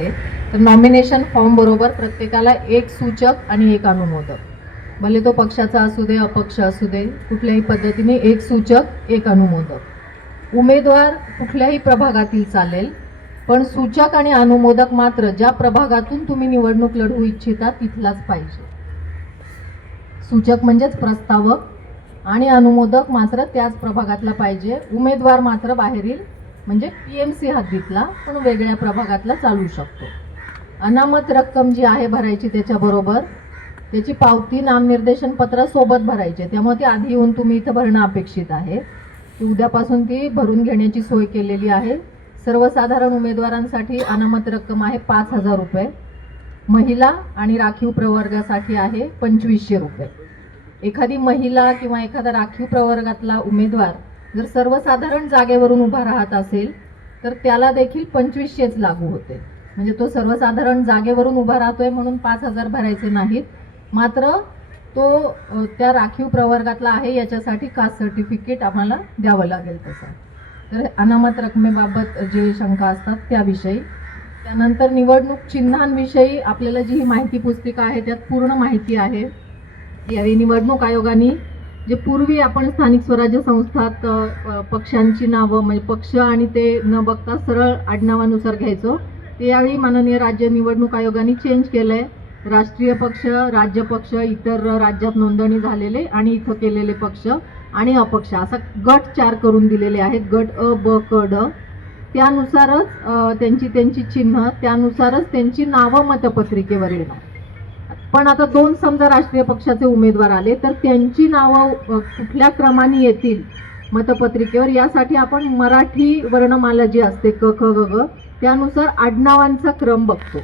आहे. तर nomination form बरोबर प्रत्येकाला एक सूचक आणि एक अनुमोदक, भले तो पक्षाचा असू दे अपक्ष असू दे, कुठल्याही पद्धतीने एक सूचक एक अनुमोदक. उमेदवार कुठल्याही प्रभागातील चालेल, पण सूचक आणि अनुमोदक मात्र ज्या प्रभागातून तुम्ही निवडणूक लढवू इच्छिता तिथलाच पाहिजे. सूचक म्हणजेच प्रस्तावक आणि अनुमोदक मात्र त्याच प्रभागातला पाहिजे. उमेदवार मात्र बाहेरील म्हणजे PMC हद्दीतला पण वेगळ्या प्रभागातला चालू शकतो. अनामत रक्कम जी आहे भरायची त्याच्याबरोबर त्याची पावती नामनिर्देशन पत्र सोबत भरायचे, त्यामुळे ती आधी येऊन तुम्ही इथं भरणं अपेक्षित आहे. उद्यापासून ती भरून घेण्याची सोय केलेली आहे. सर्वसाधारण उमेदवारांसाठी अनामत रक्कम आहे 5,000 रुपये, महिला आणि राखीव प्रवर्गासाठी आहे 2,500 रुपये. एखादी महिला किंवा एखादा राखीव प्रवर्गातला उमेदवार जर सर्वसाधारण जागेवरून उभा राहत असेल तर त्याला देखील 2,500च लागू होते. म्हणजे तो सर्वसाधारण जागेवरून उभा राहतोय म्हणून 5,000 भरायचे नाहीत, मात्र तो त्या राखीव प्रवर्गातला आहे याच्यासाठी कास्ट सर्टिफिकेट आम्हाला द्यावं लागेल तसं. तर अनामत रकमेबाबत जे शंका असतात त्याविषयी. त्यानंतर निवडणूक चिन्हांविषयी आपल्याला जी ही माहिती पुस्तिका आहे त्यात पूर्ण माहिती आहे. यावेळी निवडणूक आयोगाने जे पूर्वी आपण स्थानिक स्वराज्य संस्थात पक्षांची नावं म्हणजे पक्ष आणि ते न बघता सरळ आडनावानुसार घ्यायचो, ते यावेळी माननीय राज्य निवडणूक आयोगाने चेंज केलंय. राष्ट्रीय पक्ष, राज्य पक्ष, इतर राज्यात नोंदणी झालेले आणि इथं केलेले पक्ष आणि अपक्ष असा गट 4 करून दिलेले आहेत. गट अ, ब, क, ड. त्यानुसारच त्यांची चिन्ह, त्यानुसारच त्यांची नावं मतपत्रिकेवर येणार. पण आता 2 समजा राष्ट्रीय पक्षाचे उमेदवार आले तर त्यांची नावं कुठल्या क्रमाने येतील मतपत्रिकेवर यासाठी आपण मराठी वर्णमाला जी असते क, ख, ग, घ त्यानुसार आडनावांचा क्रम बघतो.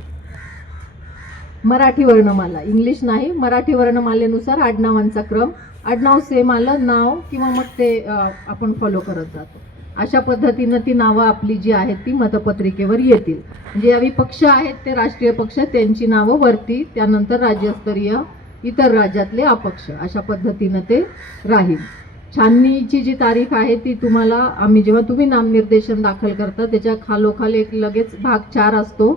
मराठी वर्णमाला, इंग्लिश नाही, मराठी वर्णमालेनुसार आडनावांचा क्रम. आडनाव सेम आलं नाव किंवा मग ते आपण फॉलो करत जातो. अशा पद्धतीनं ती नावं आपली जी आहेत ती मतपत्रिकेवर येतील. म्हणजे यावेळी पक्ष आहेत ते राष्ट्रीय पक्ष, त्यांची नावं वरती, त्यानंतर राज्यस्तरीय इतर राज्यातले अपक्ष, अशा पद्धतीनं ते राहील. छाननीची जी तारीख आहे ती तुम्हाला आम्ही जेव्हा तुम्ही नामनिर्देशन दाखल करता त्याच्या खालोखाल एक लगेच भाग 4 असतो,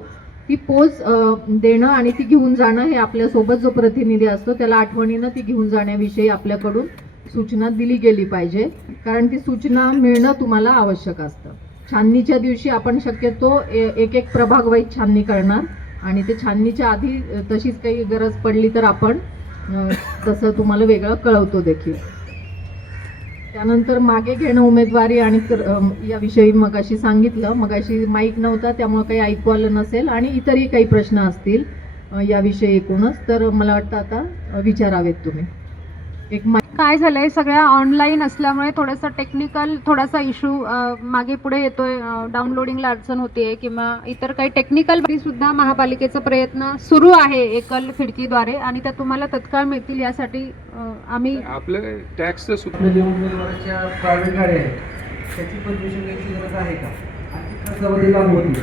ती पोच देणं आणि ती घेऊन जाणं हे आपल्यासोबत जो प्रतिनिधी असतो त्याला आठवणीनं ती घेऊन जाण्याविषयी आपल्याकडून सूचना दिली गेली पाहिजे, कारण ती सूचना मिळणं तुम्हाला आवश्यक असतं. छाननीच्या दिवशी आपण शक्यतो एक प्रभाग वाईज छाननी करणार आणि ते छाननीच्या आधी तशीच काही गरज पडली तर आपण तसं तुम्हाला वेगळं कळवतो देखील. त्यानंतर मागे घेणं उमेदवारी आणि याविषयी मगाशी सांगितलं, मगाशी माईक नव्हता त्यामुळे काही ऐकू आलं नसेल आणि इतरही काही प्रश्न असतील याविषयी एकूणच, तर मला वाटतं आता विचारावेत तुम्ही. एक काय झालंय, सगळ्या ऑनलाईन असल्यामुळे थोडासा टेक्निकल थोडासा इश्यू मागे पुढे येतोय, डाउनलोडिंगला अडचण होतीये किंवा इतर काही टेक्निकल सुद्धा महापालिकेचा प्रयत्न सुरू आहे एकल खिडकीद्वारे आणि त्या तुम्हाला तत्काळ मिळतील यासाठी आम्ही आपलं टॅक्स उमेदवाराच्या प्रायव्हेट गाड्या आहेत त्याची परमिशन घ्यायची गरज आहे का आणि खर्चामध्ये लागू होती.